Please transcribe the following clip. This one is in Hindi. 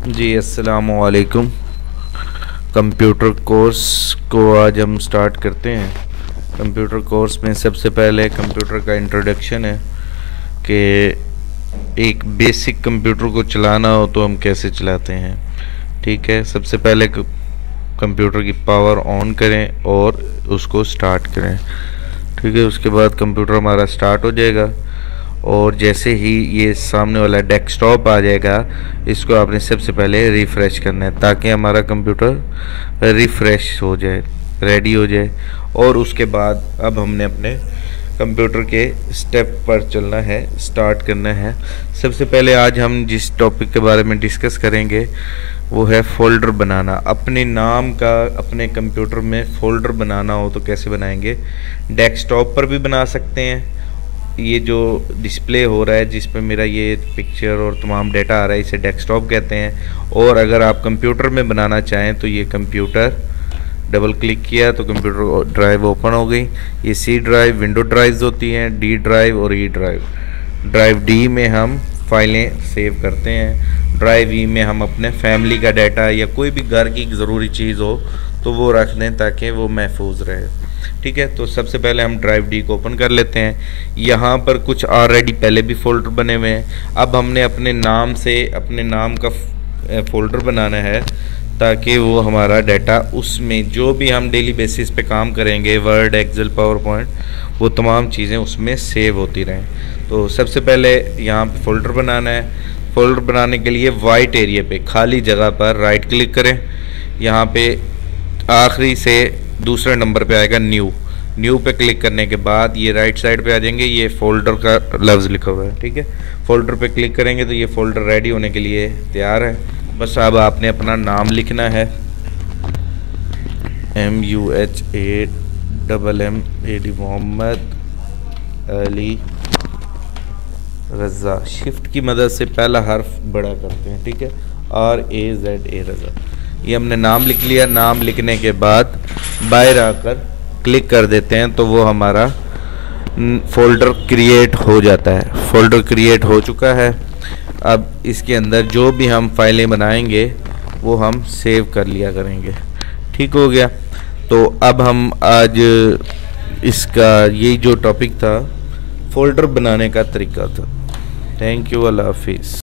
जी अस्सलामु अलैकुम। कंप्यूटर कोर्स को आज हम स्टार्ट करते हैं। कंप्यूटर कोर्स में सबसे पहले कंप्यूटर का इंट्रोडक्शन है कि एक बेसिक कंप्यूटर को चलाना हो तो हम कैसे चलाते हैं। ठीक है, सबसे पहले कंप्यूटर की पावर ऑन करें और उसको स्टार्ट करें। ठीक है, उसके बाद कंप्यूटर हमारा स्टार्ट हो जाएगा और जैसे ही ये सामने वाला डेस्कटॉप आ जाएगा, इसको आपने सबसे पहले रिफ़्रेश करना है ताकि हमारा कंप्यूटर रिफ़्रेश हो जाए, रेडी हो जाए। और उसके बाद अब हमने अपने कंप्यूटर के स्टेप पर चलना है, स्टार्ट करना है। सबसे पहले आज हम जिस टॉपिक के बारे में डिस्कस करेंगे वो है फ़ोल्डर बनाना। अपने नाम का अपने कंप्यूटर में फ़ोल्डर बनाना हो तो कैसे बनाएंगे। डेस्कटॉप पर भी बना सकते हैं। ये जो डिस्प्ले हो रहा है जिस पे मेरा ये पिक्चर और तमाम डेटा आ रहा है, इसे डेस्कटॉप कहते हैं। और अगर आप कंप्यूटर में बनाना चाहें तो ये कंप्यूटर, डबल क्लिक किया तो कंप्यूटर ड्राइव ओपन हो गई। ये सी ड्राइव विंडो ड्राइव्स होती हैं, डी ड्राइव और ई ड्राइव। ड्राइव डी में हम फाइलें सेव करते हैं, ड्राइव ई में हम अपने फैमिली का डाटा या कोई भी घर की ज़रूरी चीज़ हो तो वो रख दें ताकि वो महफूज रहे। ठीक है, तो सबसे पहले हम ड्राइव डी को ओपन कर लेते हैं। यहाँ पर कुछ ऑलरेडी पहले भी फ़ोल्डर बने हुए हैं। अब हमने अपने नाम से अपने नाम का फ़ोल्डर बनाना है ताकि वो हमारा डाटा, उसमें जो भी हम डेली बेसिस पे काम करेंगे, वर्ड, एक्सेल, पावर पॉइंट, वो तमाम चीज़ें उसमें सेव होती रहें। तो सबसे पहले यहाँ पे फ़ोल्डर बनाना है। फ़ोल्डर बनाने के लिए वाइट एरिया पे खाली जगह पर राइट क्लिक करें। यहाँ पे आखिरी से दूसरे नंबर पे आएगा न्यू पे क्लिक करने के बाद ये राइट साइड पे आ जाएंगे, ये फ़ोल्डर का लफ्ज़ लिखा हुआ है। ठीक है, फ़ोल्डर पे क्लिक करेंगे तो ये फ़ोल्डर रेडी होने के लिए तैयार है। बस अब आपने अपना नाम लिखना है, MUHAMMAD मोहम्मद अली रज़ा। शिफ्ट की मदद से पहला हर्फ बड़ा करते हैं। ठीक है, RAZA रज़ा। ये हमने नाम लिख लिया। नाम लिखने के बाद बाहर आकर क्लिक कर देते हैं तो वो हमारा फ़ोल्डर क्रिएट हो जाता है। फ़ोल्डर क्रिएट हो चुका है। अब इसके अंदर जो भी हम फाइलें बनाएंगे वो हम सेव कर लिया करेंगे। ठीक हो गया। तो अब हम आज इसका यही जो टॉपिक था फ़ोल्डर बनाने का तरीका था। थैंक यू, अल्लाह हाफिज़।